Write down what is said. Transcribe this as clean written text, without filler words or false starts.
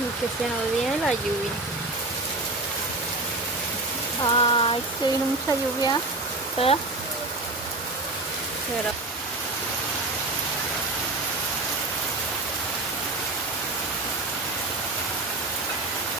Y que se nos viene la lluvia. Ay, se viene mucha lluvia, ¿verdad? Pero